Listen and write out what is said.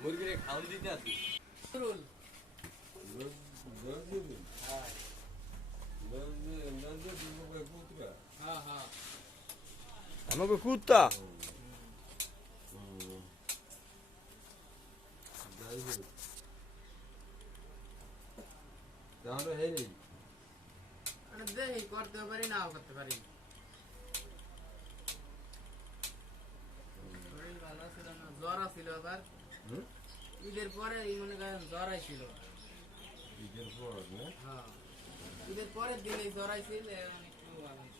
মুরগিরে খাওয়ান দিতে আসি আমাকে কুত্তা তাহলে হয়নি দেখি করতে পারি নাও করতে পারি শরীর ভালো ছিল না জ্বর ছিল আবার ঈদের পরে মনে করেন জ্বর আইছিল ঈদের পর না হ্যাঁ ঈদের পরের দিনে জ্বর আইছিল এখন একটু ভালো হয়েছে